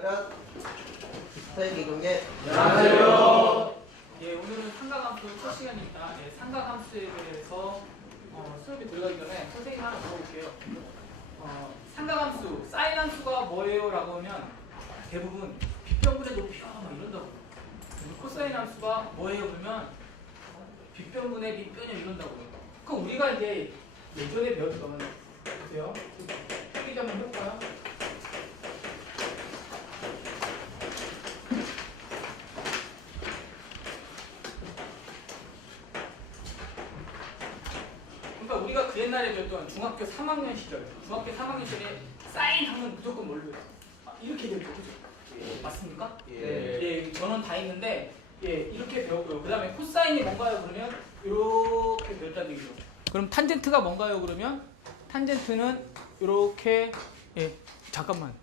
차렷. 스타일 공개. 안녕하세요. 예, 오늘은 삼각함수 첫 시간입니다. 예, 삼각함수에 대해서 수업에 들어가기 전에 선생님 하나 물어볼게요. 삼각함수, 사인 함수가 뭐예요? 라고 하면 대부분 빗변분의 높이야 막 이런다고. 코사인 함수가 뭐예요? 그러면 빗변분의 밑변이야 이런다고요. 그럼 우리가 이제 예전에 배웠던 보세요. 표기 좀 한번 해볼까요? 그러니까 우리가 그 옛날에 배웠던 중학교 3학년 시절, 중학교 3학년 시절에 사인 하면 무조건 뭘로 했어? 이렇게 되죠, 그죠? 맞습니까? 예, 저는 다 했는데 예, 이렇게 배웠고요. 그 다음에 코사인이 뭔가요? 그러면 이렇게 배웠다는 얘기죠. 그럼 탄젠트가 뭔가요? 그러면 탄젠트는 이렇게 잠깐만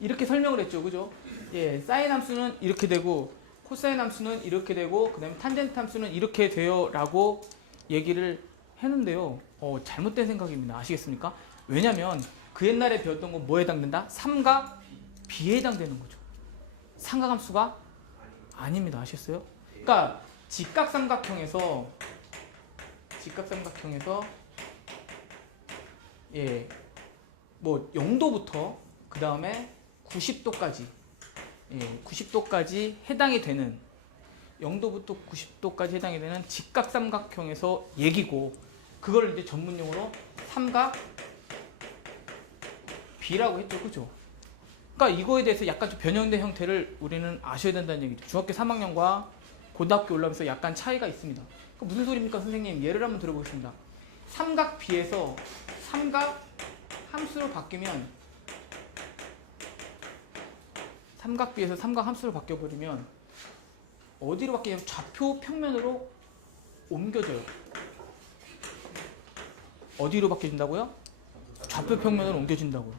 이렇게 설명을 했죠, 그죠? 예, 사인 함수는 이렇게 되고 코사인 함수는 이렇게 되고 그 다음에 탄젠트 함수는 이렇게 돼요라고 얘기를 했는데요. 잘못된 생각입니다. 아시겠습니까? 왜냐면 그 옛날에 배웠던 건 뭐에 해당된다? 삼각 B에 해당되는 거죠. 삼각함수가 아닙니다. 아시겠어요? 그러니까 직각삼각형에서 뭐 0도부터 그 다음에 90도까지 90도까지 해당이 되는 0도부터 90도까지 해당이 되는 직각삼각형에서 얘기고 그걸 이제 전문용어로 삼각 B라고 했죠. 그죠? 그러니까 이거에 대해서 약간 좀 변형된 형태를 우리는 아셔야 된다는 얘기죠. 중학교 3학년과 고등학교 올라오면서 약간 차이가 있습니다. 무슨 소리입니까, 선생님? 예를 한번 들어보겠습니다. 삼각 B에서 삼각 함수로 바뀌면 삼각 B에서 삼각 함수로 바뀌어버리면 어디로 바뀌냐면 좌표 평면으로 옮겨져요. 어디로 바뀌어진다고요? 좌표 평면으로 옮겨진다고요.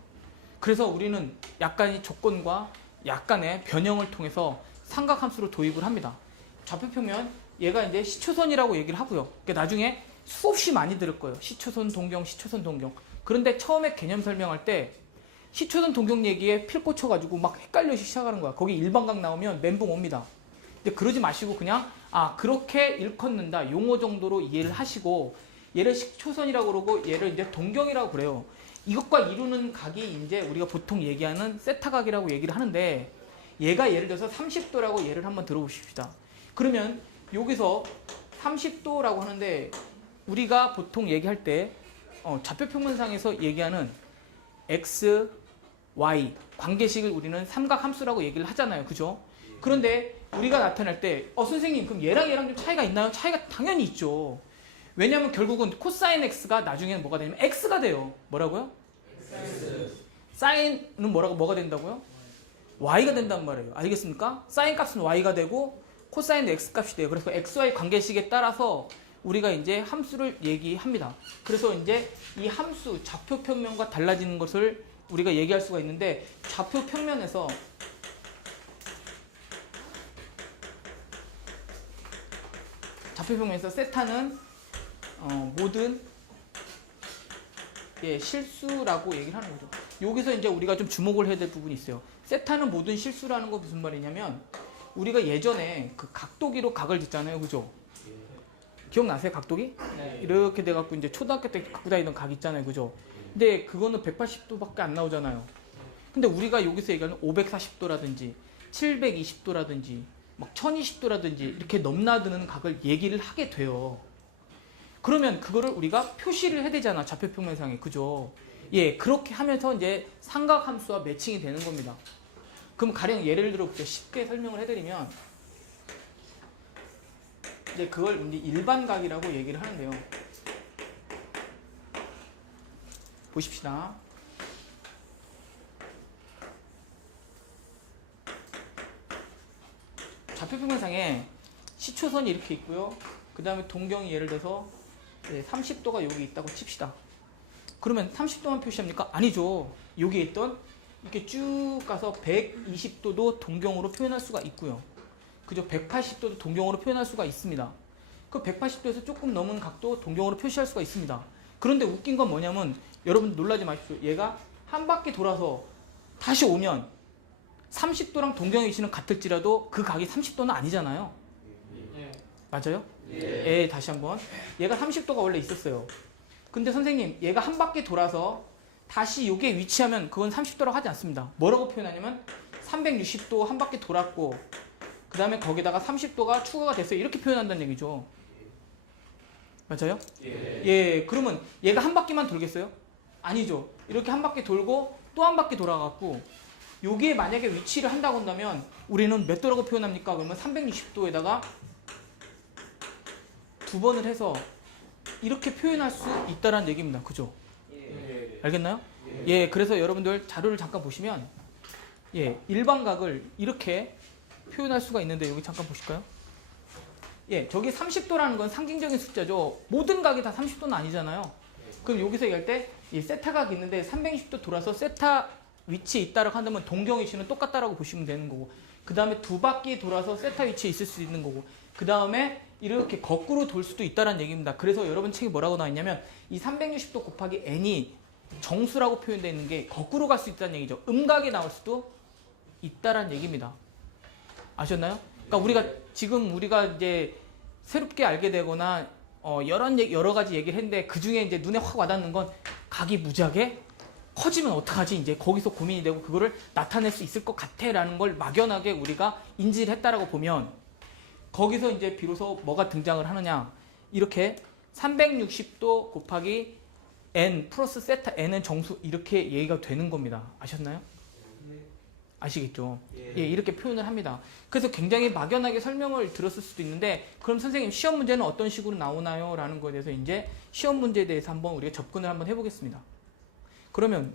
그래서 우리는 약간의 조건과 약간의 변형을 통해서 삼각함수로 도입을 합니다. 좌표평면 얘가 이제 시초선이라고 얘기를 하고요. 그러니까 나중에 수없이 많이 들을 거예요. 시초선 동경, 시초선 동경. 그런데 처음에 개념 설명할 때 시초선 동경 얘기에 필 꽂혀가지고 막 헷갈려 시작하는 거야. 거기 일반각 나오면 멘붕 옵니다. 근데 그러지 마시고 그냥 그렇게 일컫는다 용어 정도로 이해를 하시고 얘를 시초선이라고 그러고 얘를 이제 동경이라고 그래요. 이것과 이루는 각이 이제 우리가 보통 얘기하는 세타각이라고 얘기를 하는데 얘가 예를 들어서 30도라고 예를 한번 들어보십시다. 그러면 여기서 30도라고 하는데 우리가 보통 얘기할 때 좌표평면상에서 얘기하는 x, y 관계식을 우리는 삼각함수라고 얘기를 하잖아요. 그죠? 그런데 우리가 나타낼 때 선생님 그럼 얘랑 좀 차이가 있나요? 차이가 당연히 있죠. 왜냐하면 결국은 코사인 x가 나중에는 뭐가 되냐면 x가 돼요. 뭐라고요? x. 사인은 뭐가 된다고요? y가 된단 말이에요. 알겠습니까? 사인 값은 y가 되고 코사인은 x 값이 돼요. 그래서 xy 관계식에 따라서 우리가 이제 함수를 얘기합니다. 그래서 이제 이 함수 좌표 평면과 달라지는 것을 우리가 얘기할 수가 있는데 좌표 평면에서 세타는 모든 실수라고 얘기를 하는 거죠. 여기서 이제 우리가 좀 주목을 해야 될 부분이 있어요. 세타는 모든 실수라는 거 무슨 말이냐면 우리가 예전에 그 각도기로 각을 짓잖아요. 그죠? 기억나세요? 각도기? 네. 이렇게 돼갖고 이제 초등학교 때 갖고 다니던 각 있잖아요. 그죠? 근데 그거는 180도밖에 안 나오잖아요. 근데 우리가 여기서 얘기하는 540도라든지 720도라든지 막 1020도라든지 이렇게 넘나드는 각을 얘기를 하게 돼요. 그러면 그거를 우리가 표시를 해야 되잖아. 좌표평면상에. 그죠? 그렇게 하면서 이제 삼각함수와 매칭이 되는 겁니다. 그럼 가령 예를 들어 쉽게 설명을 해드리면 이제 그걸 이제 일반각이라고 얘기를 하는데요. 보십시다. 좌표평면상에 시초선이 이렇게 있고요. 그 다음에 동경이 예를 들어서 30도가 여기 있다고 칩시다. 그러면 30도만 표시합니까? 아니죠. 여기에 있던 이렇게 쭉 가서 120도도 동경으로 표현할 수가 있고요. 그죠? 180도도 동경으로 표현할 수가 있습니다. 그 180도에서 조금 넘은 각도 동경으로 표시할 수가 있습니다. 그런데 웃긴 건 뭐냐면 여러분 놀라지 마십시오. 얘가 한 바퀴 돌아서 다시 오면 30도랑 동경의 위치는 같을지라도 그 각이 30도는 아니잖아요. 맞아요? 예. 다시 한번. 얘가 30도가 원래 있었어요. 근데 선생님, 얘가 한 바퀴 돌아서 다시 여기에 위치하면 그건 30도라고 하지 않습니다. 뭐라고 표현하냐면 360도 한 바퀴 돌았고 그 다음에 거기다가 30도가 추가가 됐어요. 이렇게 표현한다는 얘기죠. 맞아요? 예. 그러면 얘가 한 바퀴만 돌겠어요? 아니죠. 이렇게 한 바퀴 돌고 또 한 바퀴 돌아갔고 여기에 만약에 위치를 한다고 한다면 우리는 몇 도라고 표현합니까? 그러면 360도에다가 두 번을 해서 이렇게 표현할 수 있다는 얘기입니다. 그죠? 알겠나요? 예. 그래서 여러분들 자료를 잠깐 보시면 예, 일반각을 이렇게 표현할 수가 있는데 여기 잠깐 보실까요? 예, 저기 30도라는 건 상징적인 숫자죠. 모든 각이 다 30도는 아니잖아요. 그럼 여기서 얘기할 때 이 세타각이 있는데 360도 돌아서 세타 위치에 있다라고 한다면 동경 위치는 똑같다라고 보시면 되는 거고 그 다음에 두 바퀴 돌아서 세타 위치에 있을 수 있는 거고 그 다음에 이렇게 거꾸로 돌 수도 있다는 얘기입니다. 그래서 여러분 책에 뭐라고 나와 있냐면 이 360도 곱하기 n이 정수라고 표현되어 있는 게 거꾸로 갈 수 있다는 얘기죠. 음각이 나올 수도 있다는 얘기입니다. 아셨나요? 그러니까 우리가 이제 새롭게 알게 되거나 여러 가지 얘기를 했는데 그 중에 이제 눈에 확 와닿는 건 각이 무지하게 커지면 어떡하지? 이제 거기서 고민이 되고 그거를 나타낼 수 있을 것 같아라는 걸 막연하게 우리가 인지를 했다라고 보면 거기서 이제 비로소 뭐가 등장을 하느냐? 이렇게 360도 곱하기 n 플러스 세타 n은 정수 이렇게 얘기가 되는 겁니다. 아셨나요? 아시겠죠? 예, 이렇게 표현을 합니다. 그래서 굉장히 막연하게 설명을 들었을 수도 있는데 그럼 선생님 시험 문제는 어떤 식으로 나오나요? 라는 거에 대해서 이제 시험 문제에 대해서 한번 우리가 접근을 한번 해보겠습니다. 그러면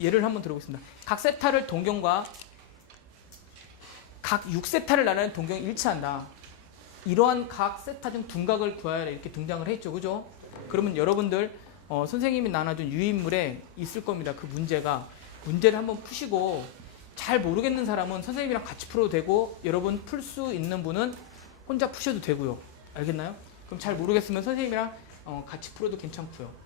예를 한번 들어보겠습니다. 각 세타를 동경과 각 6세타를 나누는 동경이 일치한다. 이러한 각 세타 중 둔각을 구하여라 이렇게 등장을 했죠. 그죠? 그러면 여러분들 선생님이 나눠준 유인물에 있을 겁니다. 그 문제를 한번 푸시고 잘 모르겠는 사람은 선생님이랑 같이 풀어도 되고 여러분 풀 수 있는 분은 혼자 푸셔도 되고요. 알겠나요? 그럼 잘 모르겠으면 선생님이랑 같이 풀어도 괜찮고요.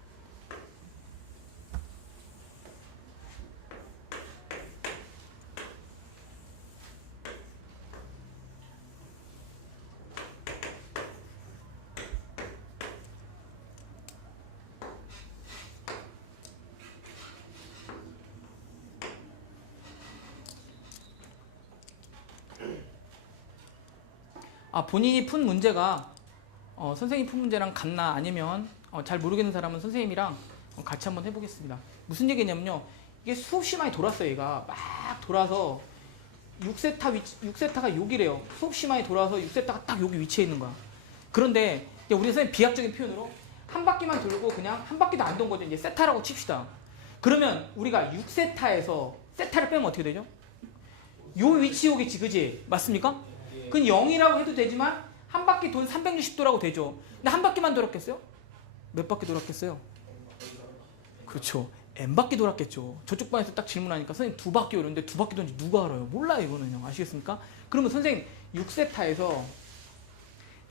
본인이 푼 문제가 선생님이 푼 문제랑 같나 아니면 잘 모르겠는 사람은 선생님이랑 같이 한번 해보겠습니다. 무슨 얘기냐면요. 이게 수없이 많이 돌았어요. 얘가 막 돌아서 6세타가 여기래요. 수없이 많이 돌아서 6세타가 딱 여기 위치해 있는 거야. 그런데 우리 선생님 비약적인 표현으로 한 바퀴만 돌고 그냥 한 바퀴도 안 돈 거죠. 이제 세타라고 칩시다. 그러면 우리가 6세타에서 세타를 빼면 어떻게 되죠? 요 위치 오겠지, 그지? 맞습니까? 그건 0이라고 해도 되지만 한 바퀴 돈 360도라고 되죠. 근데 한 바퀴만 돌았겠어요? 몇 바퀴 돌았겠어요? 그렇죠. n바퀴 돌았겠죠. 저쪽 반에서 딱 질문하니까 선생님 두 바퀴 오는데 두 바퀴 돈지 누가 알아요? 몰라요 이거는요. 아시겠습니까? 그러면 선생님 6세타에서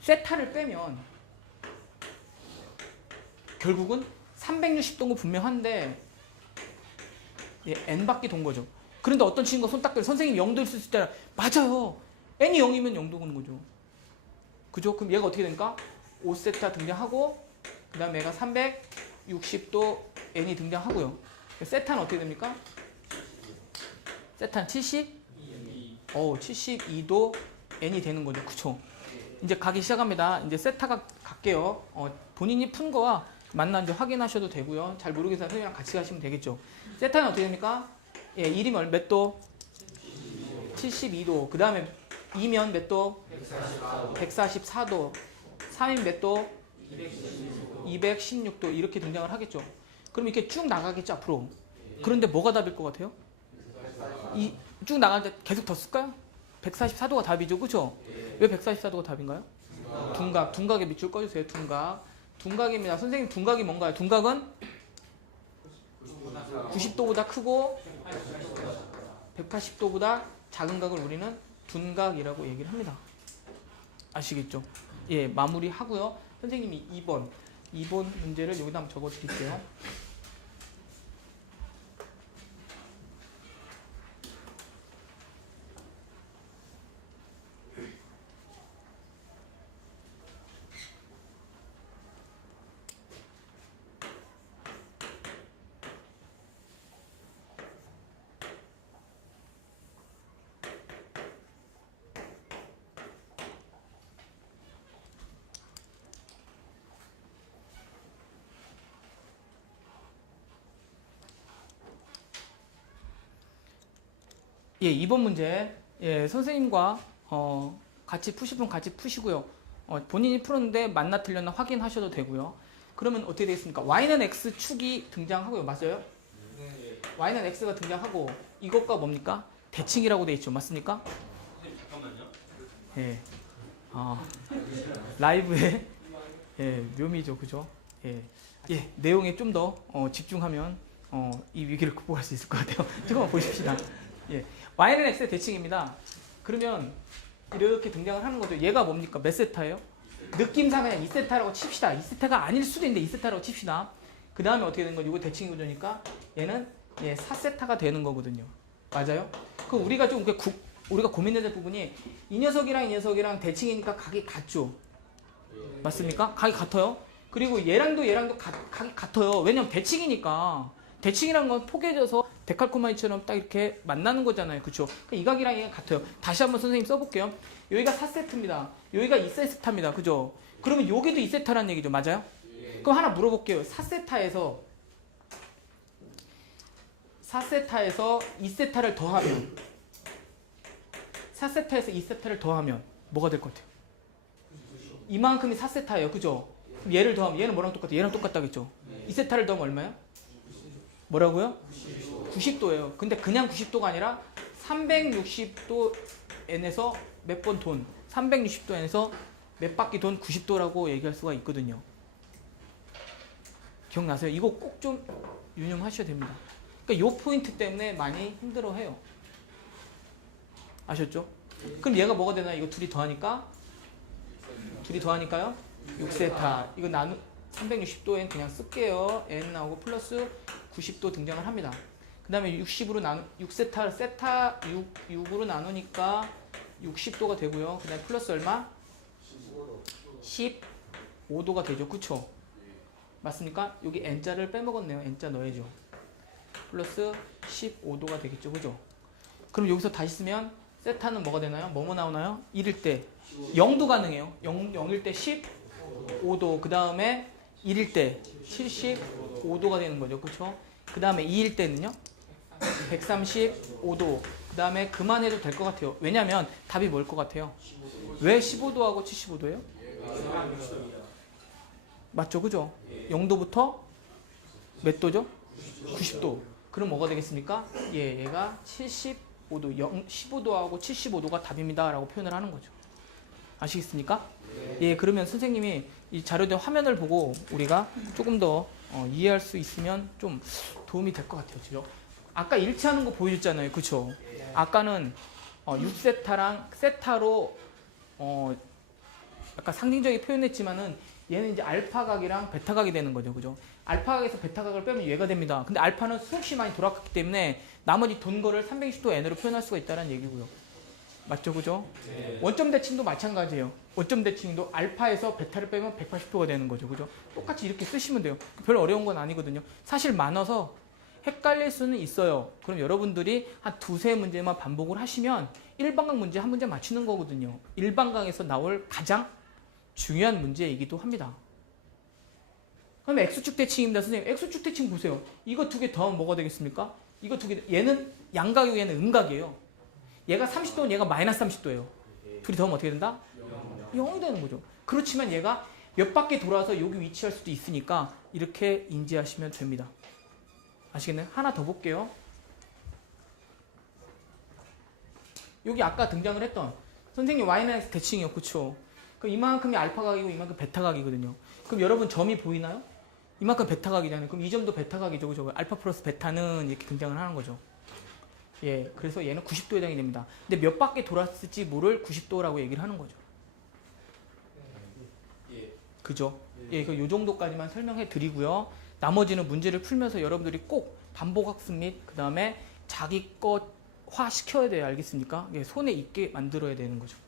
세타를 빼면 결국은 360도인 거 분명한데 n바퀴 돈 거죠. 그런데 어떤 친구가 손 딱 들어 선생님 0도 있을 수 있잖아. 맞아요. n이 0이면 0도 오는 거죠. 그죠? 그럼 얘가 어떻게 됩니까? 5세타 등장하고 그 다음에 얘가 360도 n이 등장하고요. 세타는 어떻게 됩니까? 세타는 72도 n이 되는 거죠. 그쵸? 이제 가기 시작합니다. 이제 세타가 갈게요. 본인이 푼 거와 맞나 이제 확인하셔도 되고요. 잘 모르겠어서 선생님이랑 같이 가시면 되겠죠. 세타는 어떻게 됩니까? 1이면 몇 도? 72도. 그 다음에 2면 몇 도? 144도. 3이면 몇 도? 216도. 이렇게 등장을 하겠죠. 그럼 이렇게 쭉 나가겠죠, 앞으로. 그런데 뭐가 답일 것 같아요? 쭉 나가는데 계속 더 쓸까요? 144도가 답이죠, 그죠? 왜 144도가 답인가요? 둔각. 둔각의 밑줄 꺼주세요, 둔각. 둔각입니다. 선생님, 둔각이 뭔가요? 둔각은 90도보다 크고 180도보다 작은 각을 우리는 둔각이라고 얘기를 합니다. 아시겠죠? 예, 마무리하고요. 선생님이 2번 문제를 여기다 한번 적어 드릴게요. 예, 2번 문제. 예, 선생님과 같이 푸실 분 같이 푸시고요. 본인이 풀었는데 맞나 틀렸나 확인하셔도 되고요. 그러면 어떻게 되겠습니까? y는 x축이 등장하고요. 맞아요? 네. y는 x가 등장하고 이것과 뭡니까? 대칭이라고 돼 있죠. 맞습니까? 선생님 잠깐만요. 예. 라이브의 묘미죠. 그죠? 예, 내용에 좀 더 집중하면 이 위기를 극복할 수 있을 것 같아요. 조금만 보십시다. 예. y는 x의 대칭입니다. 그러면 이렇게 등장을 하는 거죠. 얘가 뭡니까? 몇 세타예요? 느낌상 그냥 2세타라고 칩시다. 2세타가 아닐 수도 있는데 2세타라고 칩시다. 그 다음에 어떻게 되는 거죠? 이거 대칭 구조니까 얘는 4세타가 되는 거거든요. 맞아요? 그럼 우리가 좀 우리가 고민해야 될 부분이 이 녀석이랑 대칭이니까 각이 같죠. 맞습니까? 각이 같아요. 그리고 얘랑도 각이 같아요. 왜냐면 대칭이니까. 대칭이라는 건 포개져서 데칼코마니처럼 딱 이렇게 만나는 거잖아요. 그쵸? 이 각이랑 얘가 같아요. 다시 한번 선생님 써볼게요. 여기가 4세트입니다. 여기가 2세타입니다. 그죠? 그러면 여기도 2세타라는 얘기죠. 맞아요? 그럼 하나 물어볼게요. 4세타에서 2세타를 더하면 4세타에서 2세타를 더하면 뭐가 될 것 같아요? 이만큼이 4세타예요. 그죠? 그럼 얘를 더하면 얘는 뭐랑 똑같아요? 얘랑 똑같다겠죠? 2세타를 더하면 얼마예요? 뭐라고요? 90도예요. 근데 그냥 90도가 아니라 360도 n에서 몇 번 돈, 360도 n에서 몇 바퀴 돈 90도라고 얘기할 수가 있거든요. 기억나세요? 이거 꼭 좀 유념하셔야 됩니다. 그러니까 이 포인트 때문에 많이 힘들어해요. 아셨죠? 그럼 얘가 뭐가 되나? 이거 둘이 더하니까요? 6세타. 이거 360도엔 그냥 쓸게요. n 나오고 플러스 90도 등장을 합니다. 그 다음에 6세타 6으로 나누니까 60도가 되고요. 그 다음에 플러스 얼마? 15도가 되죠. 그쵸? 맞습니까? 여기 n자를 빼먹었네요. n자 넣어야죠. 플러스 15도가 되겠죠. 그죠? 그럼 여기서 다시 쓰면 세타는 뭐가 되나요? 뭐뭐 나오나요? 1일 때 0도 가능해요. 0일 때 15도. 그 다음에 1일 때 75도가 되는 거죠. 그쵸? 그 다음에 2일 때는요? 135도. 그 다음에 그만해도 될 것 같아요. 왜냐면 답이 뭘 것 같아요? 왜 15도하고 75도예요? 맞죠? 그죠? 0도부터 몇 도죠? 90도. 그럼 뭐가 되겠습니까? 얘가 75도, 15도하고 75도가 답입니다. 라고 표현을 하는 거죠. 아시겠습니까? 예, 그러면 선생님이 이 자료된 화면을 보고 우리가 조금 더 이해할 수 있으면 좀 도움이 될 것 같아요. 그죠? 아까 일치하는 거 보여줬잖아요. 그쵸? 아까는 6세타랑 세타로 약간 상징적인 표현했지만은 얘는 이제 알파각이랑 베타각이 되는 거죠. 그죠? 알파각에서 베타각을 빼면 얘가 됩니다. 근데 알파는 수없이 많이 돌아갔기 때문에 나머지 돈 거를 360도 n으로 표현할 수가 있다는 얘기고요. 맞죠? 그죠? 네. 원점 대칭도 마찬가지예요. 원점 대칭도 알파에서 베타를 빼면 180도가 되는 거죠. 그죠? 똑같이 이렇게 쓰시면 돼요. 별 어려운 건 아니거든요. 사실 많아서 헷갈릴 수는 있어요. 그럼 여러분들이 한 두세 문제만 반복을 하시면 일반강 문제 한 문제 맞추는 거거든요. 일반강에서 나올 가장 중요한 문제이기도 합니다. 그럼 X축 대칭입니다. 선생님, X축 대칭 보세요. 이거 두 개 더하면 뭐가 되겠습니까? 이거 두 개, 얘는 양각이고 얘는 음각이에요. 얘가 30도는 얘가 마이너스 30도예요. 둘이 더하면 어떻게 된다? 0이 되는 거죠. 그렇지만 얘가 몇 바퀴 돌아서 여기 위치할 수도 있으니까 이렇게 인지하시면 됩니다. 아시겠나요? 하나 더 볼게요. 여기 아까 등장을 했던 선생님 y는 대칭이요. 그쵸? 그럼 이만큼이 알파각이고 이만큼 베타각이거든요. 그럼 여러분 점이 보이나요? 이만큼 베타각이잖아요. 그럼 이 점도 베타각이죠. 그죠? 알파 플러스 베타는 이렇게 등장을 하는 거죠. 예, 그래서 얘는 90도에 해당이 됩니다. 근데 몇 바퀴 돌았을지 모를 90도라고 얘기를 하는 거죠. 그죠? 예, 요 정도까지만 설명해 드리고요. 나머지는 문제를 풀면서 여러분들이 꼭 반복학습 및 그 다음에 자기 것화 시켜야 돼요. 알겠습니까? 예, 손에 있게 만들어야 되는 거죠.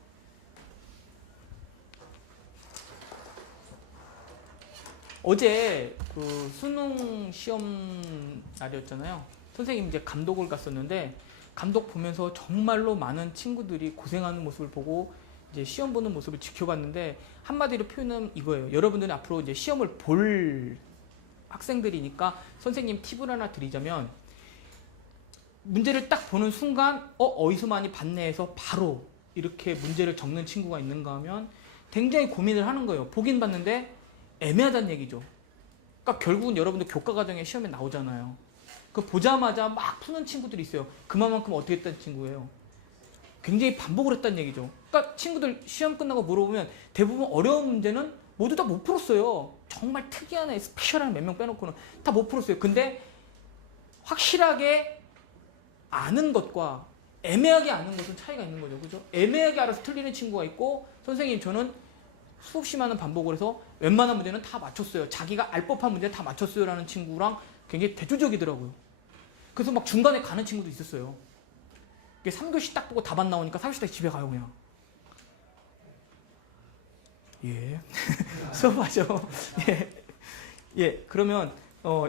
어제 그 수능 시험 날이었잖아요. 선생님 이제 감독을 갔었는데 감독 보면서 정말로 많은 친구들이 고생하는 모습을 보고 이제 시험 보는 모습을 지켜봤는데 한마디로 표현은 이거예요. 여러분들은 앞으로 이제 시험을 볼 학생들이니까 선생님 팁을 하나 드리자면 문제를 딱 보는 순간 어디서 많이 봤네 해서 바로 이렇게 문제를 적는 친구가 있는가 하면 굉장히 고민을 하는 거예요. 보긴 봤는데 애매하다는 얘기죠. 그러니까 결국은 여러분들 교과 과정에 시험에 나오잖아요. 그 보자마자 막 푸는 친구들이 있어요. 그만큼 어떻게 했다는 친구예요. 굉장히 반복을 했다는 얘기죠. 그러니까 친구들 시험 끝나고 물어보면 대부분 어려운 문제는 모두 다 못 풀었어요. 정말 특이한 애, 스페셜한 몇 명 빼놓고는 다 못 풀었어요. 근데 확실하게 아는 것과 애매하게 아는 것은 차이가 있는 거죠. 그죠? 애매하게 알아서 틀리는 친구가 있고, 선생님 저는 수없이 많은 반복을 해서 웬만한 문제는 다 맞췄어요. 자기가 알 법한 문제는 다 맞췄어요 라는 친구랑 굉장히 대조적이더라고요. 그래서 막 중간에 가는 친구도 있었어요. 3교시 딱 보고 답 안 나오니까 3교시 딱 집에 가요 그냥. 예. 수업하죠. 예. 그러면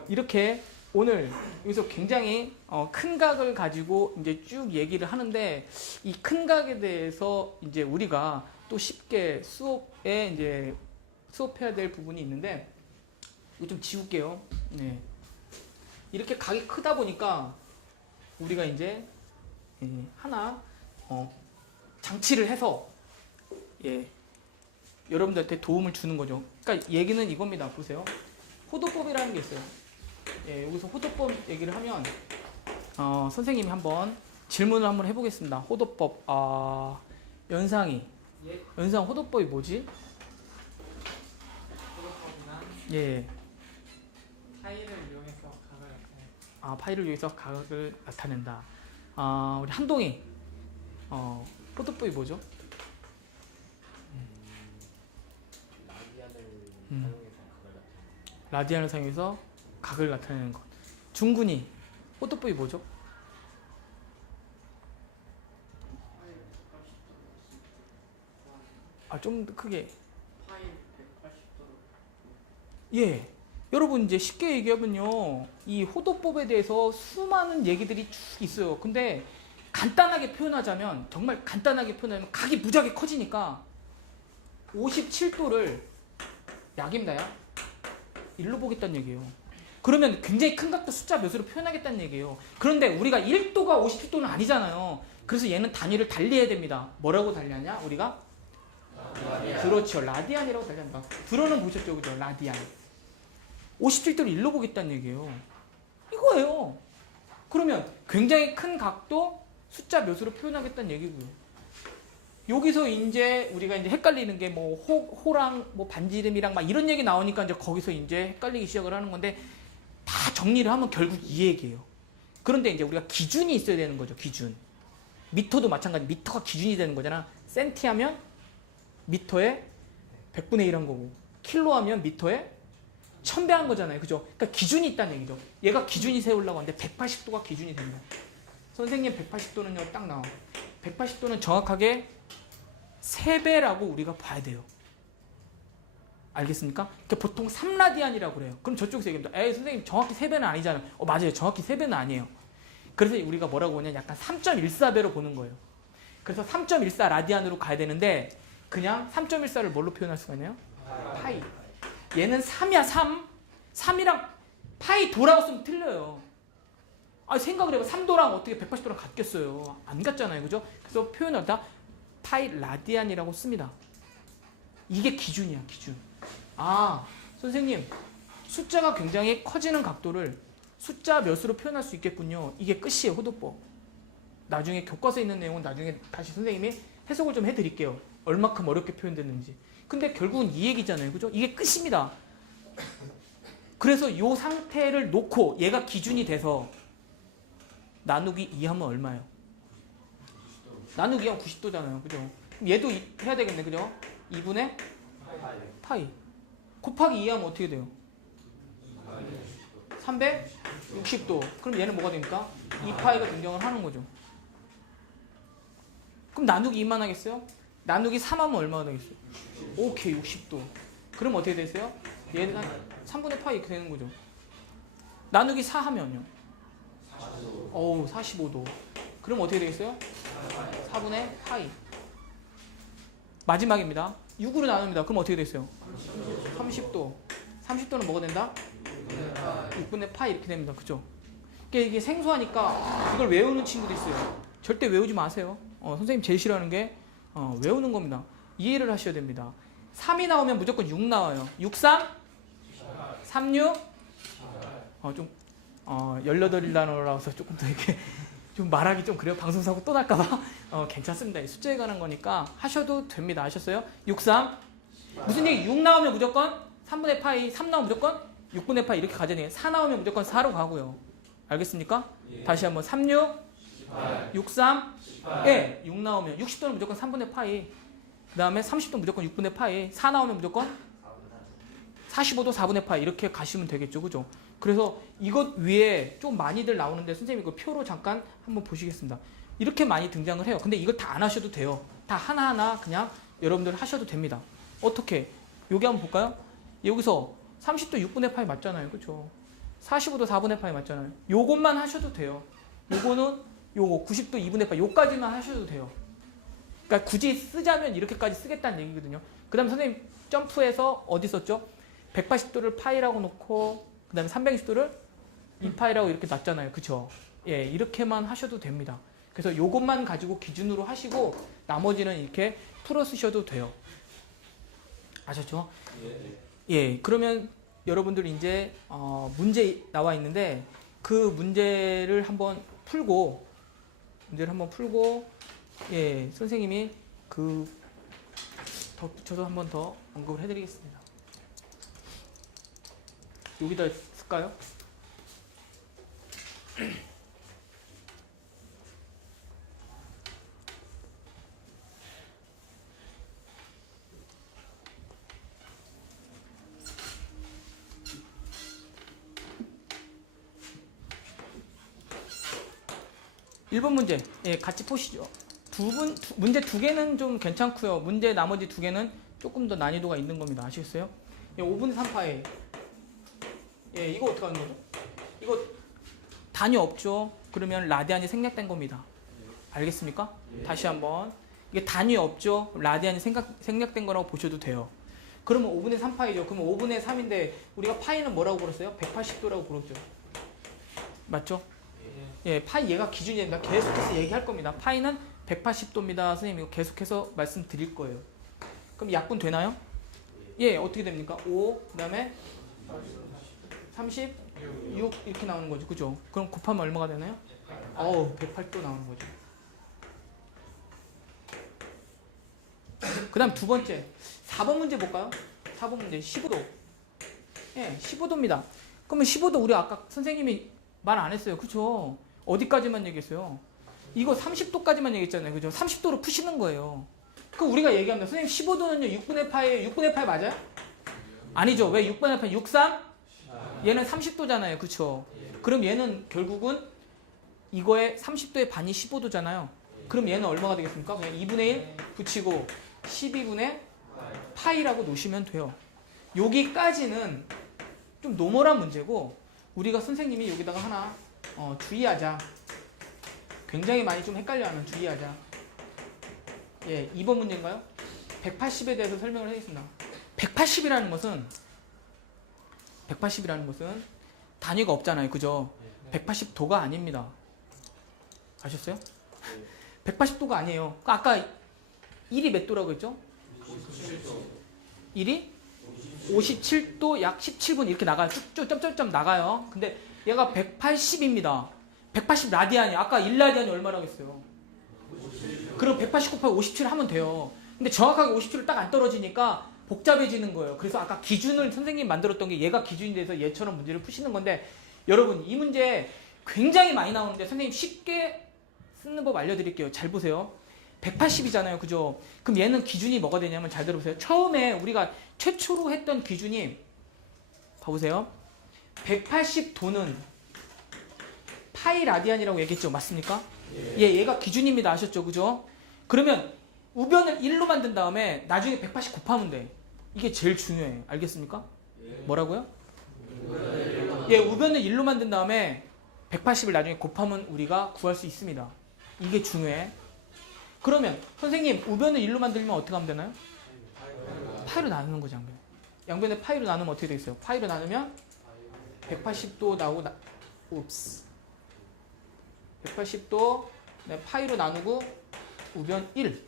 이렇게 오늘 여기서 굉장히 큰 각을 가지고 이제 쭉 얘기를 하는데, 이 큰 각에 대해서 이제 우리가 또 쉽게 수업에 이제 수업해야 될 부분이 있는데, 이거 좀 지울게요. 네. 이렇게 각이 크다 보니까 우리가 이제 하나 장치를 해서 여러분들한테 도움을 주는 거죠. 그러니까 얘기는 이겁니다. 보세요. 호도법이라는 게 있어요. 여기서 호도법 얘기를 하면 선생님이 한번 질문을 한번 해보겠습니다. 호도법. 연상이. 연상 호도법이 뭐지? 호도법이란 파일을 이용해서 각을 나타낸다. 파일을 이용해서 각을 나타낸다. 우리 한동희. 호도법이 뭐죠? 라디안을 사용해서 각을 나타내는 것. 중군이. 호도법이 뭐죠? 좀 더 크게. 파일 180도로. 예. 여러분 이제 쉽게 얘기하면요, 이 호도법에 대해서 수많은 얘기들이 쭉 있어요. 근데 간단하게 표현하자면, 정말 간단하게 표현하면 각이 무지하게 커지니까 57도를 약입니다. 약. 일로 보겠다는 얘기예요. 그러면 굉장히 큰 각도 숫자 몇으로 표현하겠다는 얘기예요. 그런데 우리가 1도가 57도는 아니잖아요. 그래서 얘는 단위를 달리해야 됩니다. 뭐라고 달리하냐? 우리가? 라디안. 그렇죠. 라디안이라고 달리합니다. 들어는 보셨죠? 그죠? 라디안. 57도를 일로 보겠다는 얘기예요. 이거예요. 그러면 굉장히 큰 각도 숫자 몇으로 표현하겠다는 얘기고요. 여기서 이제 우리가 이제 헷갈리는 게 뭐 호랑 뭐 반지름이랑 막 이런 얘기 나오니까 이제 거기서 이제 헷갈리기 시작을 하는 건데, 다 정리를 하면 결국 이 얘기예요. 그런데 이제 우리가 기준이 있어야 되는 거죠. 기준. 미터도 마찬가지. 미터가 기준이 되는 거잖아. 센티 하면 미터에 100분의 1 한 거고, 킬로 하면 미터에 1000배 한 거잖아요. 그죠? 그러니까 기준이 있다는 얘기죠. 얘가 기준이 세우려고 하는데 180도가 기준이 됩니다. 선생님 180도는요, 딱 나와. 180도는 정확하게 3배라고 우리가 봐야 돼요. 알겠습니까? 그러니까 보통 3라디안이라고 그래요. 그럼 저쪽에서 얘기합니다. 에이 선생님 정확히 3배는 아니잖아요. 맞아요. 정확히 3배는 아니에요. 그래서 우리가 뭐라고 보냐, 약간 3.14배로 보는 거예요. 그래서 3.14 라디안으로 가야 되는데, 그냥 3.14를 뭘로 표현할 수가 있나요? 파이. 얘는 3이야 3. 3이랑 파이 도라고 쓰면 틀려요. 생각을 해봐. 3도랑 어떻게 180도랑 같겠어요? 안 같잖아요. 그죠? 그래서 표현을 다 파이 라디안이라고 씁니다. 이게 기준이야. 기준. 선생님 숫자가 굉장히 커지는 각도를 숫자 몇으로 표현할 수 있겠군요. 이게 끝이에요. 호도법. 나중에 교과서에 있는 내용은 나중에 다시 선생님이 해석을 좀 해드릴게요. 얼마큼 어렵게 표현됐는지. 근데 결국은 이 얘기잖아요. 그죠? 이게 끝입니다. 그래서 이 상태를 놓고 얘가 기준이 돼서 나누기 2 하면 얼마예요? 나누기 2하면 90도잖아요. 그죠? 그럼 얘도 해야 되겠네. 그죠? 2분의 파이. 곱하기 2 하면 어떻게 돼요? 360도. 그럼 얘는 뭐가 됩니까? 2파이가 등장을 하는 거죠. 그럼 나누기 2만 하겠어요? 나누기 3 하면 얼마가 되겠어요? 오케이, 60도. 그럼 어떻게 되세요? 얘는 한 3분의 파이 이렇게 되는 거죠. 나누기 4 하면요? 45도. 그럼 어떻게 되겠어요? 4분의 파이. 마지막입니다. 6으로 나눕니다. 그럼 어떻게 되겠어요? 30도. 30도는 뭐가 된다? 6분의 파이 이렇게 됩니다. 그죠? 이게 생소하니까 이걸 외우는 친구도 있어요. 절대 외우지 마세요. 선생님 제일 싫어하는 게 외우는 겁니다. 이해를 하셔야 됩니다. 3이 나오면 무조건 6 나와요. 6, 3? 3, 6? 좀 18단어라서 조금 더 이렇게 좀 말하기 좀 그래요. 방송사고 또 날까봐. 괜찮습니다. 숫자에 관한 거니까 하셔도 됩니다. 아셨어요? 6, 3? 무슨 얘기? 6 나오면 무조건 3분의 파이, 3 나오면 무조건 6분의 파이 이렇게 가잖아요. 4 나오면 무조건 4로 가고요. 알겠습니까? 다시 한번 3, 6, 6, 3, 예, 6 나오면 60도는 무조건 3분의 파이, 그 다음에 30도 무조건 6분의 파이, 4 나오면 무조건 45도 4분의 파이 이렇게 가시면 되겠죠. 그죠? 그래서 이것 위에 좀 많이들 나오는데 선생님이 그 표로 잠깐 한번 보시겠습니다. 이렇게 많이 등장을 해요. 근데 이걸 다 안 하셔도 돼요. 다 하나하나 그냥 여러분들 하셔도 됩니다. 어떻게? 여기 한번 볼까요? 여기서 30도 6분의 파이 맞잖아요. 그렇죠? 45도 4분의 파이 맞잖아요. 요것만 하셔도 돼요. 요거는 요거 90도 2분의 파이 요까지만 하셔도 돼요. 그러니까 굳이 쓰자면 이렇게까지 쓰겠다는 얘기거든요. 그 다음에 선생님 점프해서 어디 썼죠? 180도를 파이라고 놓고 그 다음에 360도를 2파이라고 이렇게 놨잖아요. 그쵸? 예, 이렇게만 하셔도 됩니다. 그래서 요것만 가지고 기준으로 하시고 나머지는 이렇게 풀어 쓰셔도 돼요. 아셨죠? 예, 그러면 여러분들 이제 문제 나와 있는데 그 문제를 한번 풀고 예, 선생님이 더 붙여서 한번 더 언급을 해드리겠습니다. 여기다 쓸까요? 1번 문제, 예, 같이 보시죠. 문제 2개는 좀 괜찮고요. 문제 나머지 2개는 조금 더 난이도가 있는 겁니다. 아시겠어요? 예, 5분의 3파이. 예, 이거 어떻게 하는 거죠? 이거 단위 없죠? 그러면 라디안이 생략된 겁니다. 알겠습니까? 다시 한번. 이게 단위 없죠? 라디안이 생략된 거라고 보셔도 돼요. 그러면 5분의 3파이죠. 그러면 5분의 3인데 우리가 파이는 뭐라고 불렀어요? 180도라고 불렀죠. 맞죠? 예, 파이 얘가 기준이 됩니다. 계속해서 얘기할 겁니다. 파이는 180도입니다. 선생님 이거 계속해서 말씀드릴 거예요. 그럼 약분 되나요? 예, 어떻게 됩니까? 5, 그 다음에 36 이렇게 나오는 거죠. 그죠? 그럼 곱하면 얼마가 되나요? 108도 나오는 거죠. 그 다음 두 번째 4번 문제 볼까요? 4번 문제 15도. 예, 15도입니다. 그러면 15도 우리 아까 선생님이 말 안 했어요. 그쵸? 어디까지만 얘기했어요? 이거 30도까지만 얘기했잖아요. 그죠? 30도로 푸시는 거예요. 그 우리가 얘기합니다. 선생님 15도는요 6분의 파이에요. 6분의 파이 맞아요? 아니죠. 왜 6분의 파이? 6, 3? 얘는 30도잖아요. 그쵸? 그럼 얘는 결국은 이거의 30도의 반이 15도잖아요. 그럼 얘는 얼마가 되겠습니까? 그냥 2분의 1 붙이고 12분의 파이라고 놓으시면 돼요. 여기까지는 좀 노멀한 문제고 우리가 선생님이 여기다가 하나 주의하자. 굉장히 많이 좀 헷갈려하면 주의하자. 예, 2번 문제인가요? 180에 대해서 설명을 하겠습니다. 180이라는 것은 단위가 없잖아요. 그죠? 180도가 아닙니다. 아셨어요? 180도가 아니에요. 아까 1이 몇 도라고 했죠? 1이 57도 약 17분 이렇게 나가요. 쭉 점점점 나가요. 근데 얘가 180입니다. 180 라디안이 아까 1라디안이 얼마라고 했어요? 그럼 180 곱하기 57 하면 돼요. 근데 정확하게 57을 딱 안 떨어지니까 복잡해지는 거예요. 그래서 아까 기준을 선생님이 만들었던 게 얘가 기준이 돼서 얘처럼 문제를 푸시는 건데 여러분 이 문제 굉장히 많이 나오는데 선생님 쉽게 쓰는 법 알려드릴게요. 잘 보세요. 180이잖아요. 그죠? 그럼 얘는 기준이 뭐가 되냐면 잘 들어보세요. 처음에 우리가 최초로 했던 기준이 봐보세요. 180도는 파이 라디안이라고 얘기했죠. 맞습니까? 예, 얘가 기준입니다. 아셨죠? 그죠? 그러면 우변을 1로 만든 다음에 나중에 180 곱하면 돼. 이게 제일 중요해요. 알겠습니까? 뭐라고요? 예, 우변을 1로 만든 다음에 180을 나중에 곱하면 우리가 구할 수 있습니다. 이게 중요해. 그러면 선생님 우변을 1로 만들면 어떻게 하면 되나요? 파이로 나누는 거죠. 양변에 파이로 나누면 어떻게 되겠어요? 파이로 나누면 180도 나오고 옵스. 180도 네, 파이로 나누고 우변 1.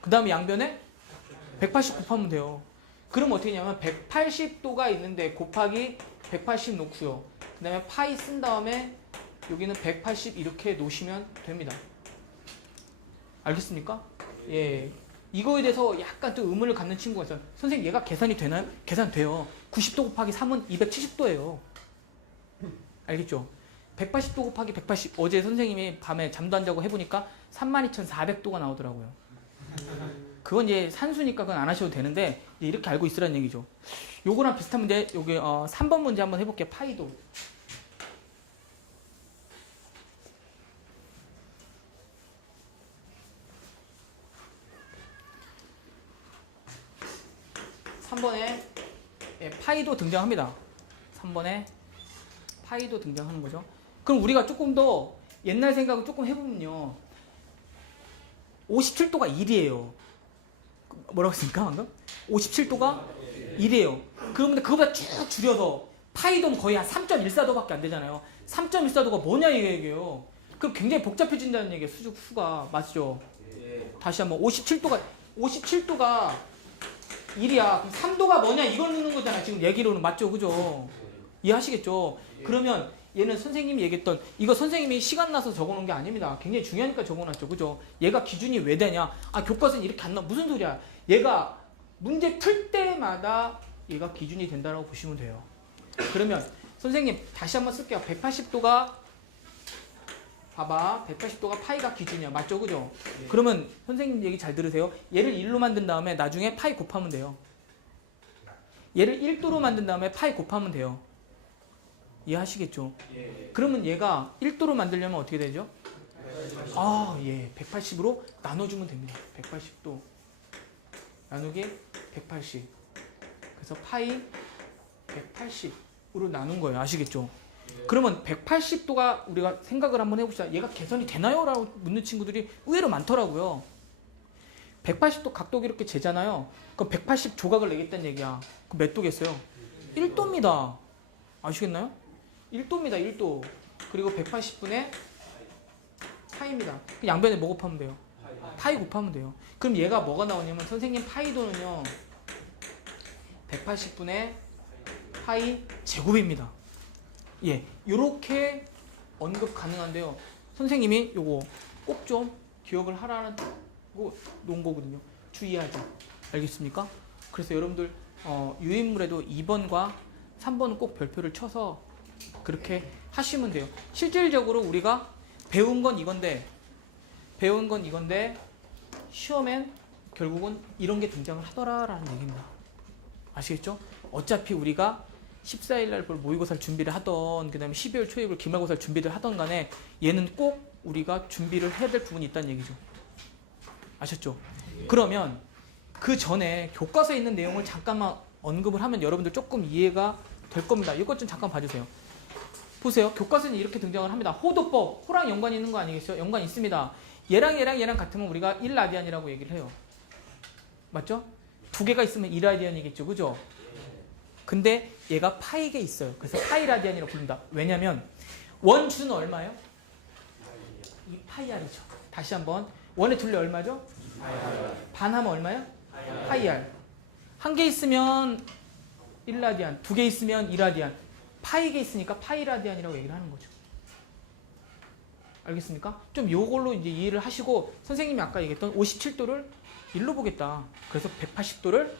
그 다음에 양변에 180 곱하면 돼요. 그럼 어떻게 되냐면 180도가 있는데 곱하기 180 놓고요. 그 다음에 파이 쓴 다음에 여기는 180 이렇게 놓으시면 됩니다. 알겠습니까? 예. 이거에 대해서 약간 또 의문을 갖는 친구가 있어요. 선생님 얘가 계산이 되나요? 계산 돼요. 90도 곱하기 3은 270도예요. 알겠죠? 180도 곱하기 180. 어제 선생님이 밤에 잠도 안 자고 해보니까 32,400도가 나오더라고요. 그건 이제 산수니까 그건 안 하셔도 되는데 이렇게 알고 있으라는 얘기죠. 요거랑 비슷한 문제, 요게 3번 문제 한번 해볼게요. 파이도. (3번에) 파이도 등장합니다. 3번에 파이도 등장하는 거죠. 그럼 우리가 조금 더 옛날 생각을 조금 해보면요. 57도가 1이에요. 뭐라고 했습니까 방금? 57도가 1이에요. 그러면 그거보다 쭉 줄여서 파이도는 거의 한 3.14도밖에 안 되잖아요. 3.14도가 뭐냐 이 얘기예요. 그럼 굉장히 복잡해진다는 얘기예요. 수가 맞죠? 다시 한번 57도가 1이야. 그럼 3도가 뭐냐 이걸 묻는 거잖아요. 지금 얘기로는 맞죠? 그죠? 이해하시겠죠? 그러면 얘는 선생님이 얘기했던 이거 선생님이 시간 나서 적어놓은 게 아닙니다. 굉장히 중요하니까 적어놨죠. 그죠? 얘가 기준이 왜 되냐? 아 교과서는 이렇게 안 나와. 무슨 소리야? 얘가 문제 풀 때마다 얘가 기준이 된다라고 보시면 돼요. 그러면 선생님 다시 한번 쓸게요. 180도가 봐봐. 180도가 파이가 기준이야. 맞죠? 그죠? 그러면 선생님 얘기 잘 들으세요. 얘를 1로 만든 다음에 나중에 파이 곱하면 돼요. 얘를 1도로 만든 다음에 파이 곱하면 돼요. 이해하시겠죠? 그러면 얘가 1도로 만들려면 어떻게 되죠? 아, 예. 180으로 나눠주면 됩니다. 180도 나누기 180. 그래서 파이 180으로 나눈 거예요. 아시겠죠? 그러면 180도가 우리가 생각을 한번 해봅시다. 얘가 개선이 되나요? 라고 묻는 친구들이 의외로 많더라고요. 180도 각도가 이렇게 재잖아요. 그럼 180 조각을 내겠다는 얘기야. 그럼 몇 도겠어요? 1도입니다. 아시겠나요? 1도입니다. 1도. 그리고 180분의 파이입니다. 양변에 뭐 곱하면 돼요? 파이 곱하면 돼요. 그럼 얘가 뭐가 나오냐면 선생님 파이도는요. 180분의 파이 제곱입니다. 예, 요렇게 언급 가능한데요. 선생님이 요거 꼭 좀 기억을 하라는 거 놓은 거거든요. 주의하자. 알겠습니까? 그래서 여러분들 유인물에도 2번과 3번은 꼭 별표를 쳐서 그렇게 하시면 돼요. 실질적으로 우리가 배운 건 이건데 시험엔 결국은 이런 게 등장을 하더라라는 얘기입니다. 아시겠죠? 어차피 우리가 14일 날 모의고사를 준비를 하던 그 다음에 12월 초에 기말고사를 준비를 하던 간에 얘는 꼭 우리가 준비를 해야 될 부분이 있다는 얘기죠. 아셨죠? 그러면 그 전에 교과서에 있는 내용을 잠깐만 언급을 하면 여러분들 조금 이해가 될 겁니다. 이것 좀 잠깐 봐주세요. 보세요. 교과서는 이렇게 등장을 합니다. 호도법, 호랑 연관이 있는 거 아니겠어요? 연관이 있습니다. 얘랑 같으면 우리가 1라디안이라고 얘기를 해요. 맞죠? 두 개가 있으면 2라디안이겠죠. 그죠? 근데 얘가 파이게 있어요. 그래서 파이라디안이라고 부릅니다. 왜냐면 원주는 얼마예요? 2파이알이죠. 다시 한번 원의 둘레 얼마죠? 반하면 얼마예요? 파이알. 한 개 있으면 1라디안, 두 개 있으면 2라디안. 파이게 있으니까 파이라디안이라고 얘기를 하는 거죠. 알겠습니까? 좀 요걸로 이제 이해를 하시고 선생님이 아까 얘기했던 57도를 1로 보겠다. 그래서 180도를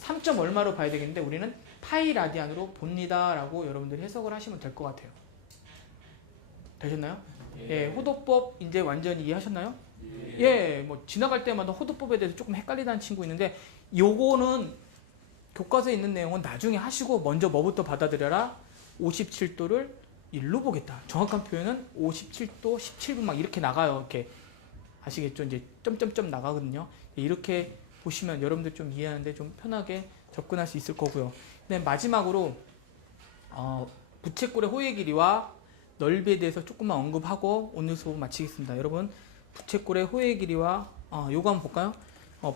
3점 얼마로 봐야 되겠는데 우리는 파이라디안으로 봅니다. 라고 여러분들이 해석을 하시면 될 것 같아요. 되셨나요? 예, 호도법 이제 완전히 이해하셨나요? 예, 뭐 지나갈 때마다 호도법에 대해서 조금 헷갈리다는 친구 있는데 요거는 교과서에 있는 내용은 나중에 하시고 먼저 뭐부터 받아들여라? 57도를 1로 보겠다. 정확한 표현은 57도 17분 막 이렇게 나가요. 이렇게 아시겠죠? 이제 점점점 나가거든요. 이렇게 보시면 여러분들 좀 이해하는데 좀 편하게 접근할 수 있을 거고요. 근데 마지막으로 부채꼴의 호의 길이와 넓이에 대해서 조금만 언급하고 오늘 수업 마치겠습니다. 여러분 부채꼴의 호의 길이와 요거 한번 볼까요?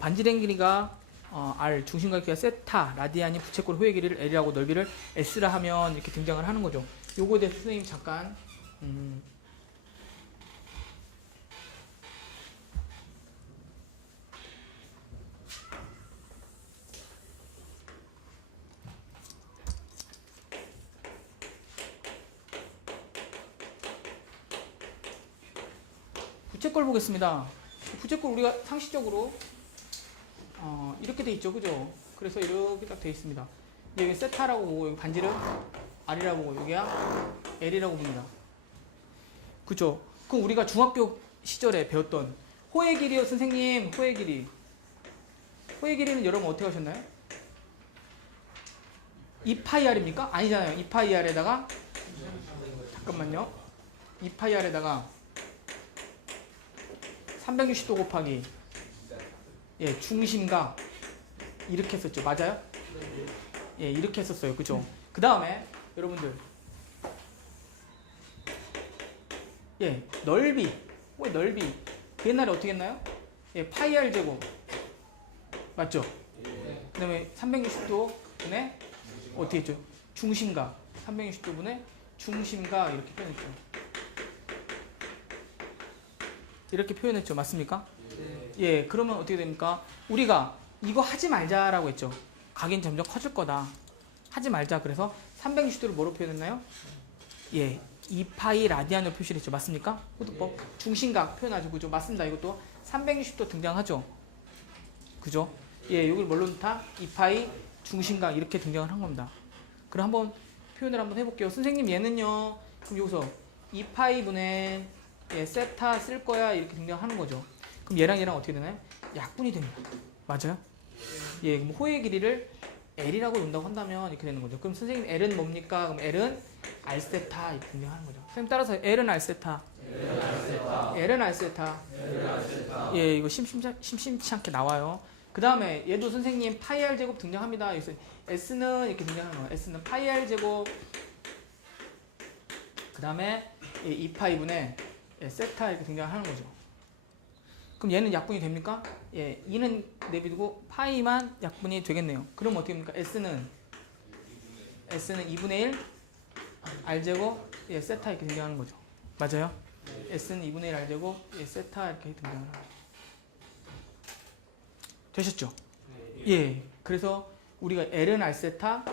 반지름 길이가 R, 중심각 길이가 세타, 라디안이 부채꼴 호의 길이를 L이라고 넓이를 S라 하면 이렇게 등장을 하는 거죠. 요거에 대해서 선생님이 잠깐 부채꼴 보겠습니다. 부채꼴 우리가 상식적으로 이렇게 돼 있죠, 그죠? 그래서 이렇게 딱 돼 있습니다. 여기 세타라고 보고 여기 반지를 R이라고 보고 여기가 L이라고 봅니다. 그죠? 그럼 우리가 중학교 시절에 배웠던 호의 길이요, 선생님. 호의 길이. 호의 길이는 여러분 어떻게 하셨나요? 2파이 R입니까? 아니잖아요. 2파이 R에다가 잠깐만요. 2파이 R에다가 360도 곱하기 중심각 이렇게 했었죠. 맞아요? 예, 이렇게 했었어요. 그죠? 그 다음에 여러분들 넓이. 넓이. 그 옛날에 어떻게 했나요? 파이 R 제곱. 맞죠? 그 다음에 360도 분의 어떻게 했죠? 중심각. 360도 분의 중심각 이렇게 표현했죠. 이렇게 표현했죠. 맞습니까? 예, 그러면 어떻게 됩니까? 우리가 이거 하지 말자라고 했죠. 각인 점점 커질 거다. 하지 말자. 그래서 360도를 뭐로 표현했나요? 2파이 라디안으로 표시했죠. 맞습니까? 호두법 중심각 표현하죠. 그죠? 맞습니다. 이것도 360도 등장하죠. 그죠? 여기를 뭘로 넣다? 2파이 중심각 이렇게 등장을 한 겁니다. 그럼 한번 표현을 한번 해볼게요. 선생님 얘는요. 그럼 여기서 2파이 분의 세타 쓸 거야 이렇게 등장하는 거죠. 그럼 얘랑 어떻게 되나요? 약분이 됩니다. 맞아요? 그럼 호의 길이를 L이라고 논다고 한다면 이렇게 되는 거죠. 그럼 선생님 L은 뭡니까? 그럼 L은 R세타 이렇게 등장하는 거죠. 선생님 따라서 L은 R세타. L은 R세타. 이거 심심치 않게 나와요. 그 다음에 얘도 선생님 파이 R 제곱 등장합니다. 그래서 S는 이렇게 등장하는 거예요. S는 파이 R 제곱. 그 다음에 2파이 분의 세타 이렇게 등장하는 거죠. 그럼 얘는 약분이 됩니까? 2는 내비두고 파이만 약분이 되겠네요. 그럼 어떻게 됩니까? S는 2분의 1 R제곱 세타 이렇게 등장하는 거죠. 맞아요? S는 2분의 1 R제곱 세타 이렇게 등장하는 거죠. 되셨죠? 그래서 우리가 L은 R세타,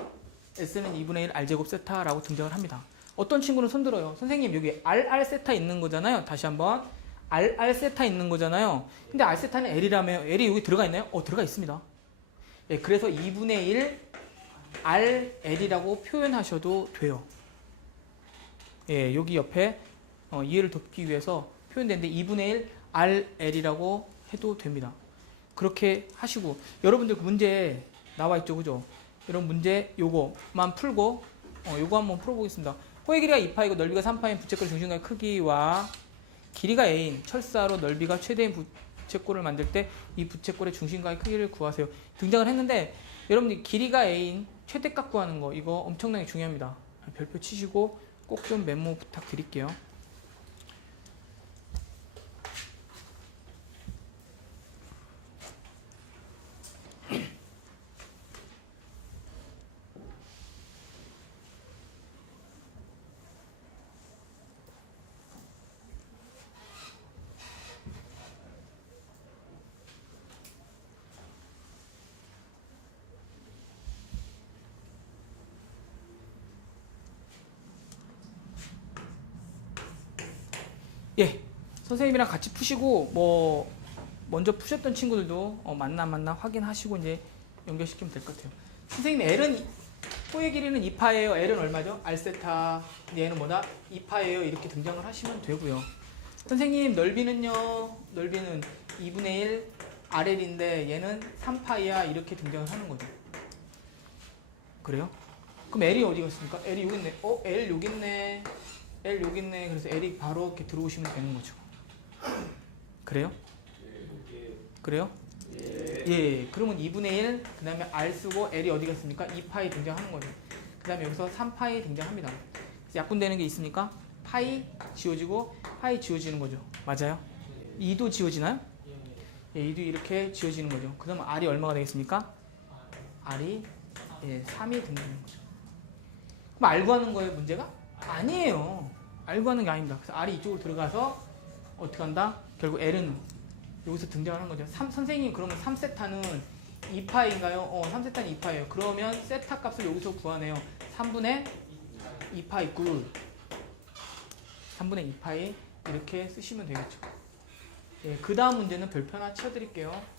S는 2분의 1 R제곱 세타라고 등장을 합니다. 어떤 친구는 손들어요. 선생님 여기 R세타 있는 거잖아요. 다시 한번 R세타 있는 거잖아요. 근데 R세타는 L이라며. L이 여기 들어가 있나요? 들어가 있습니다. 그래서 2분의 1 RL이라고 표현하셔도 돼요. 여기 옆에 이해를 돕기 위해서 표현되는데 2분의 1 RL이라고 해도 됩니다. 그렇게 하시고 여러분들 그 문제 나와 있죠, 그죠? 여러분 문제 요거만 풀고 요거 한번 풀어보겠습니다. 호의 길이가 2파이고 넓이가 3파인 부채꼴 중심각의 크기와 길이가 A인 철사로 넓이가 최대인 부채꼴을 만들 때 이 부채꼴의 중심각의 크기를 구하세요. 등장을 했는데 여러분들 길이가 A인 최대값 구하는 거 이거 엄청나게 중요합니다. 별표 치시고 꼭 좀 메모 부탁드릴게요. 선생님이랑 같이 푸시고 뭐 먼저 푸셨던 친구들도 맞나 확인하시고 이제 연결시키면 될 것 같아요. 선생님 L은 호의 길이는 2파예요. L은 얼마죠? R세타. 얘는 뭐다? 2파예요. 이렇게 등장을 하시면 되고요. 선생님 넓이는요. 넓이는 2분의 1 RL인데 얘는 3파이야. 이렇게 등장을 하는 거죠. 그래요? 그럼 L이 어디 갔습니까? L이 여기 있네. L 여기 있네. L 여기 있네. 그래서 L이 바로 이렇게 들어오시면 되는 거죠. 그래요? 그래요? 그러면 2분의 1, 그 다음에 R 쓰고 L이 어디 갔습니까? 2파이 등장하는 거죠. 그 다음에 여기서 3파이 등장합니다. 그래서 약분되는 게 있습니까? 파이 지워지고 파이 지워지는 거죠. 맞아요? 2도 지워지나요? 2도 이렇게 지워지는 거죠. 그 다음에 R이 얼마가 되겠습니까? R이 3이 등장하는 거죠. 그럼 R 구하는 거예요, 문제가? 아니에요. R 구하는 게 아닙니다. 그래서 R이 이쪽으로 들어가서 어떻게 한다? 결국 L은 여기서 등장하는 거죠. 선생님 그러면 3세타는 2파인가요? 3세타는 2파예요. 그러면 세타 값을 여기서 구하네요. 3분의 2파 굿. 3분의 2파이 이렇게 쓰시면 되겠죠. 예, 그 다음 문제는 별표 하나 치워드릴게요.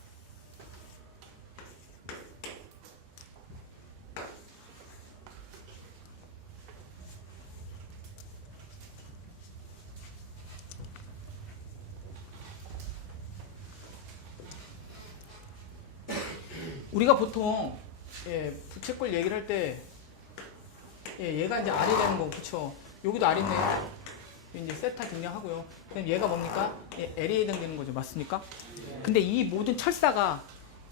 우리가 보통 부채꼴 얘기를 할 때 얘가 이제 R이 되는 거고, 그쵸? 여기도 R 있네요. 이제 세타 등장하고요. 그럼 얘가 뭡니까? L에 해당되는 거죠. 맞습니까? 근데 이 모든 철사가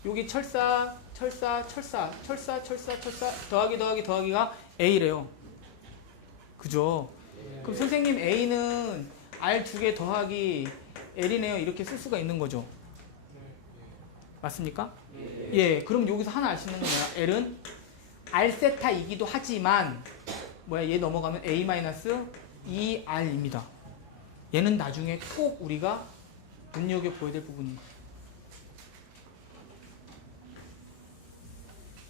여기 철사 더하기가 A래요. 그죠? 그럼 선생님 A는 R 2개 더하기 L이네요. 이렇게 쓸 수가 있는 거죠. 맞습니까? 예, 그럼 여기서 하나 알 수 있는 건 뭐야? L은 R 세타이기도 하지만 얘 넘어가면 A-2R입니다. 얘는 나중에 꼭 우리가 눈여겨보아야 될 부분인 거예요.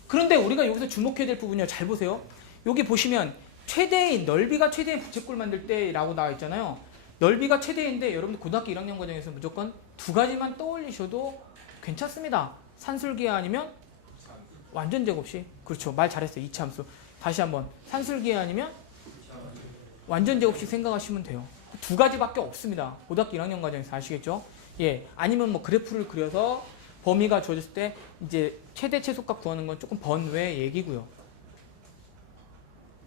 그런데 우리가 여기서 주목해야 될 부분이요. 잘 보세요. 여기 보시면 최대인, 넓이가 최대인 부채꼴 만들 때라고 나와 있잖아요. 넓이가 최대인데 여러분들 고등학교 1학년 과정에서 무조건 두 가지만 떠올리셔도 괜찮습니다. 산술기하 아니면 완전 제곱식. 그렇죠. 말 잘했어요. 이차함수. 다시 한번. 산술기하 아니면 완전 제곱식 생각하시면 돼요. 두 가지밖에 없습니다. 고등학교 1학년 과정에서 아시겠죠? 예. 아니면 뭐 그래프를 그려서 범위가 주어졌을 때 이제 최대 최소값 구하는 건 조금 번외 얘기고요.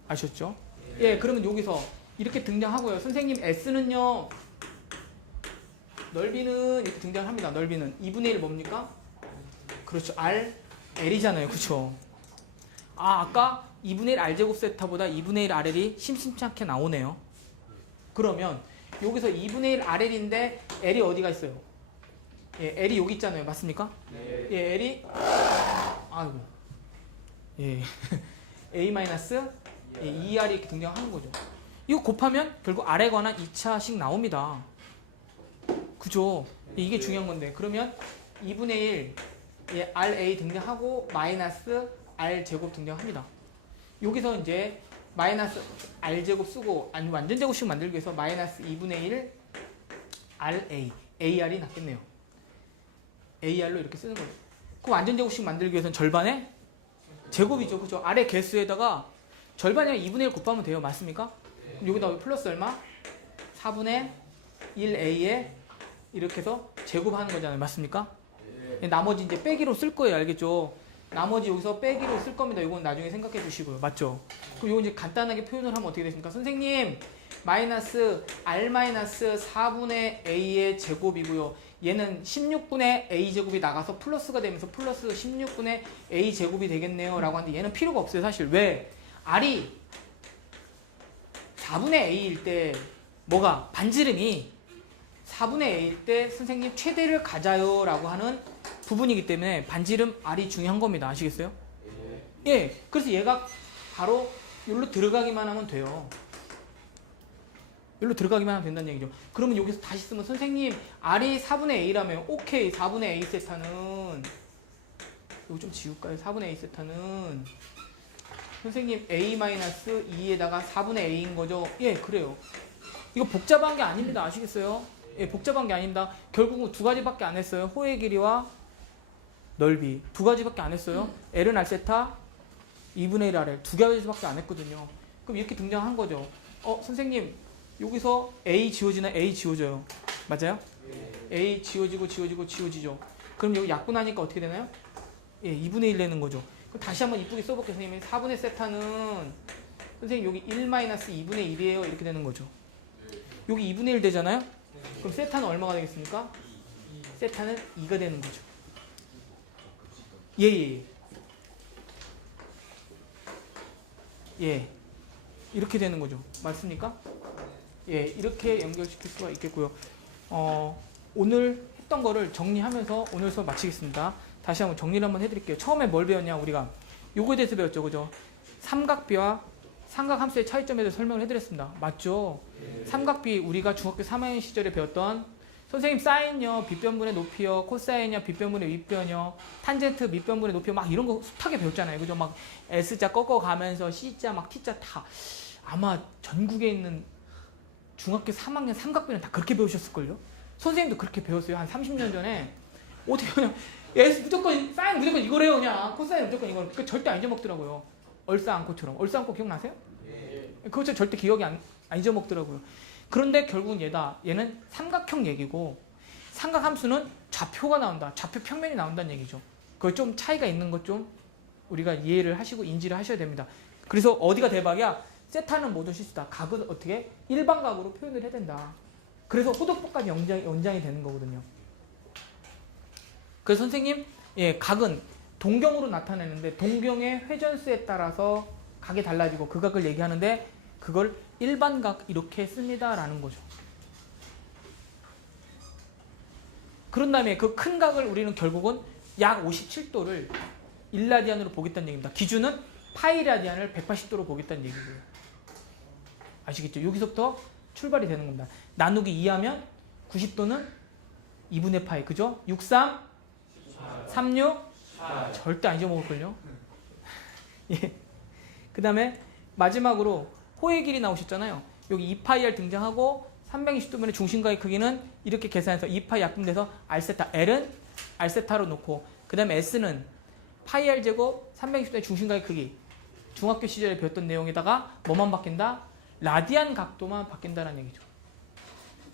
아셨죠? 예. 그러면 여기서 이렇게 등장하고요. 선생님 S는요. 넓이는 이렇게 등장합니다. 넓이는 2분의 1 뭡니까? 그렇죠. R, L이잖아요. 그렇죠. 아까 2분의 1 R제곱 세타보다 2분의 1 RL이 심심치 않게 나오네요. 그러면 여기서 2분의 1 RL인데 L이 어디가 있어요? 예, L이 여기 있잖아요. 맞습니까? 네. 예, L이 아이고. 예. A-2R이 이렇게 등장하는 거죠. 이거 곱하면 결국 R에 관한 2차식 나옵니다. 그죠? 이게 중요한 건데. 그러면 2분의 1 RA 등장하고 마이너스 R제곱 등장합니다. 여기서 이제 마이너스 R제곱 쓰고 아니 완전 제곱식 만들기 위해서 마이너스 2분의 1 RA AR이 낫겠네요. AR로 이렇게 쓰는 거예요. 그 완전 제곱식 만들기 위해서는 절반의 제곱이죠. 그죠? R의 개수에다가 절반이랑 2분의 1 곱하면 돼요. 맞습니까? 그럼 여기다 플러스 얼마? 4분의 1A에 이렇게 해서 제곱하는 거잖아요. 맞습니까? 나머지 이제 빼기로 쓸 거예요. 알겠죠? 나머지 여기서 빼기로 쓸 겁니다. 이건 나중에 생각해 주시고요. 맞죠? 그럼 이거 이제 간단하게 표현을 하면 어떻게 되십니까? 선생님, 마이너스 R 마이너스 4분의 A의 제곱이고요. 얘는 16분의 A 제곱이 나가서 플러스가 되면서 플러스 16분의 A 제곱이 되겠네요. 라고 하는데 얘는 필요가 없어요. 사실. 왜? R이 4분의 A일 때 뭐가? 반지름이 4분의 A일 때 선생님 최대를 가자요. 라고 하는 부분이기 때문에 반지름 R이 중요한 겁니다. 아시겠어요? 예. 그래서 얘가 바로 여기로 들어가기만 하면 돼요. 여기로 들어가기만 하면 된다는 얘기죠. 그러면 여기서 다시 쓰면 선생님 R이 4분의 A라면 오케이. 4분의 A 세타는 이거 좀 지울까요? 4분의 A 세타는 선생님 A-2에다가 4분의 A인 거죠? 예, 그래요. 이거 복잡한 게 아닙니다. 아시겠어요? 예, 복잡한 게 아닙니다. 결국은 두 가지밖에 안 했어요. 호의 길이와 넓이. 두 가지밖에 안 했어요. L은 R세타, 2분의 1 RL. 두 가지밖에 안 했거든요. 그럼 이렇게 등장한 거죠. 선생님, 여기서 A 지워지나 A 지워져요. 맞아요? A 지워지죠. 그럼 여기 약분하니까 어떻게 되나요? 예, 2분의 1 내는 거죠. 그럼 다시 한번 이쁘게 써볼게요. 선생님, 4분의 세타는 선생님 여기 1-2분의 1이에요. 이렇게 되는 거죠. 여기 2분의 1 되잖아요? 그럼 세타는 얼마가 되겠습니까? 세타는 2가 되는 거죠. 예. 이렇게 되는 거죠. 맞습니까? 예, 이렇게 연결시킬 수가 있겠고요. 오늘 했던 거를 정리하면서 오늘 수업 마치겠습니다. 다시 한번 정리를 한번 해드릴게요. 처음에 뭘 배웠냐? 우리가 요거에 대해서 배웠죠. 그죠? 삼각비와 삼각함수의 차이점에 대해서 설명을 해드렸습니다. 맞죠? 삼각비 우리가 중학교 3학년 시절에 배웠던 선생님 사인요, 빗변분의 높이요, 코사인요, 빗변분의 윗변이요, 탄젠트 밑변분의 높이요, 막 이런 거 숱하게 배웠잖아요. 그죠? 막 S자 꺾어가면서 C자 막 T자 다 아마 전국에 있는 중학교 3학년 삼각비는 다 그렇게 배우셨을걸요? 선생님도 그렇게 배웠어요. 한 30년 전에. 어떻게 그냥 S 무조건 사인 무조건 이거래요. 그냥 코사인 무조건 이거. 그 절대 안 잊어먹더라고요. 얼싸안고처럼. 얼싸안고 기억나세요? 그거 절대 기억이 안 잊어먹더라고요. 그런데 결국은 얘는 삼각형 얘기고 삼각함수는 좌표가 나온다. 좌표 평면이 나온다는 얘기죠. 그걸 좀 차이가 있는 것 좀 우리가 이해를 하시고 인지를 하셔야 됩니다. 그래서 어디가 대박이야? 세타는 모든 실수다. 각은 어떻게? 일반각으로 표현을 해야 된다. 그래서 호독법까지 연장이 되는 거거든요. 그래서 선생님, 각은 동경으로 나타내는데 동경의 회전수에 따라서 각이 달라지고 그 각을 얘기하는데 그걸 일반각 이렇게 씁니다라는 거죠. 그런 다음에 그 큰 각을 우리는 결국은 약 57도를 1라디안으로 보겠다는 얘기입니다. 기준은 파이라디안을 180도로 보겠다는 얘기고요. 아시겠죠? 여기서부터 출발이 되는 겁니다. 나누기 2하면 90도는 2분의 파이. 그죠? 63, 36, 절대 안 잊어먹을걸요? 예. 그 다음에 마지막으로 호의 길이 나오셨잖아요. 여기 2파이R 등장하고 360도면의 중심각의 크기는 이렇게 계산해서 2파이 약분돼서 R세타. L은 R세타로 놓고 그 다음에 S는 파이 R제곱 360도의 중심각의 크기. 중학교 시절에 배웠던 내용에다가 뭐만 바뀐다? 라디안 각도만 바뀐다는 얘기죠.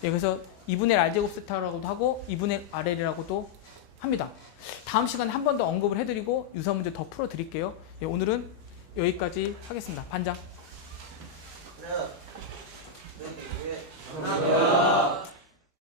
예, 그래서 2분의 R제곱 세타라고도 하고 2분의 RL이라고도 합니다. 다음 시간에 한 번 더 언급을 해드리고 유사 문제 더 풀어드릴게요. 예, 오늘은 여기까지 하겠습니다. 반장. 하나, 둘, 셋, 감사합니다.